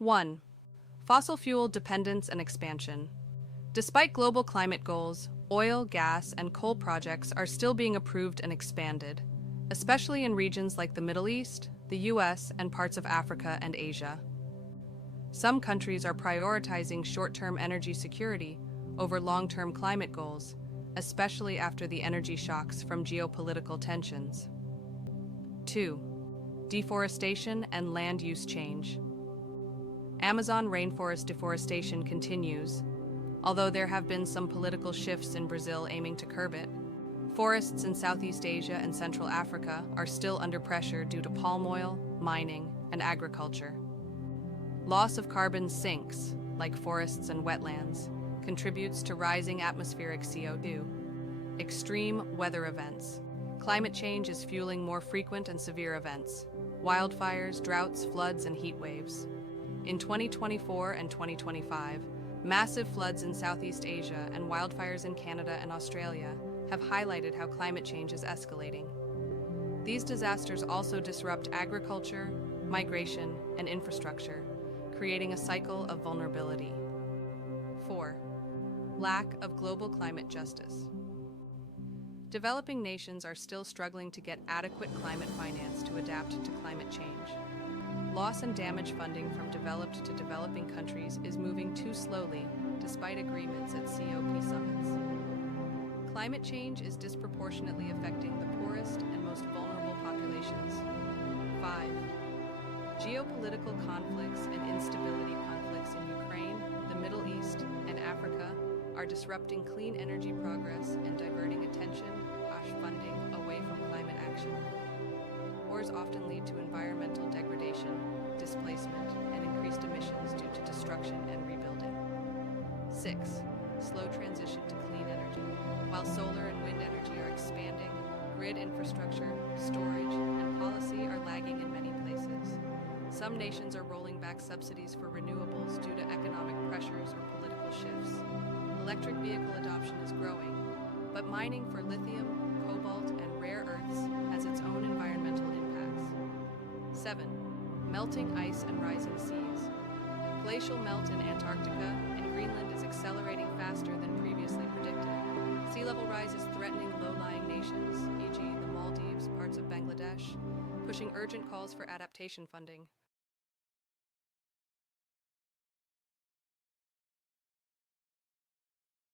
1. Fossil fuel dependence and expansion. Despite global climate goals, oil, gas, and coal projects are still being approved and expanded, especially in regions like the Middle East, the US, and parts of Africa and Asia. Some countries are prioritizing short-term energy security over long-term climate goals, especially after the energy shocks from geopolitical tensions. 2. Deforestation and land use change. Amazon rainforest deforestation continues. Although there have been some political shifts in Brazil aiming to curb it, forests in Southeast Asia and Central Africa are still under pressure due to palm oil, mining, and agriculture. Loss of carbon sinks, like forests and wetlands, contributes to rising atmospheric CO2. Extreme weather events. Climate change is fueling more frequent and severe events: wildfires, droughts, floods, and heat waves. In 2024 and 2025, massive floods in Southeast Asia and wildfires in Canada and Australia have highlighted how climate change is escalating. These disasters also disrupt agriculture, migration, and infrastructure, creating a cycle of vulnerability. 4. Lack of global climate justice. Developing nations are still struggling to get adequate climate finance to adapt to climate change. Loss and damage funding from developed to developing countries is moving too slowly, despite agreements at COP summits. Climate change is disproportionately affecting the poorest and most vulnerable populations. 5. Geopolitical conflicts and instability. Conflicts in Ukraine, the Middle East, and Africa are disrupting clean energy progress and diverting attention, funding, away from climate action. Wars often lead to environmental degradation, displacement, and increased emissions due to destruction and rebuilding. 6. Slow transition to clean energy. While solar and wind energy are expanding, grid infrastructure, storage, and policy are lagging in many places. Some nations are rolling back subsidies for renewables due to economic pressures or political shifts. Electric vehicle adoption is growing, but mining for lithium, cobalt, and rare earths has its own environmental impacts. 7. Melting ice and rising seas. Glacial melt in Antarctica and Greenland is accelerating faster than previously predicted. Sea level rise is threatening low-lying nations, e.g. the Maldives, parts of Bangladesh, pushing urgent calls for adaptation funding.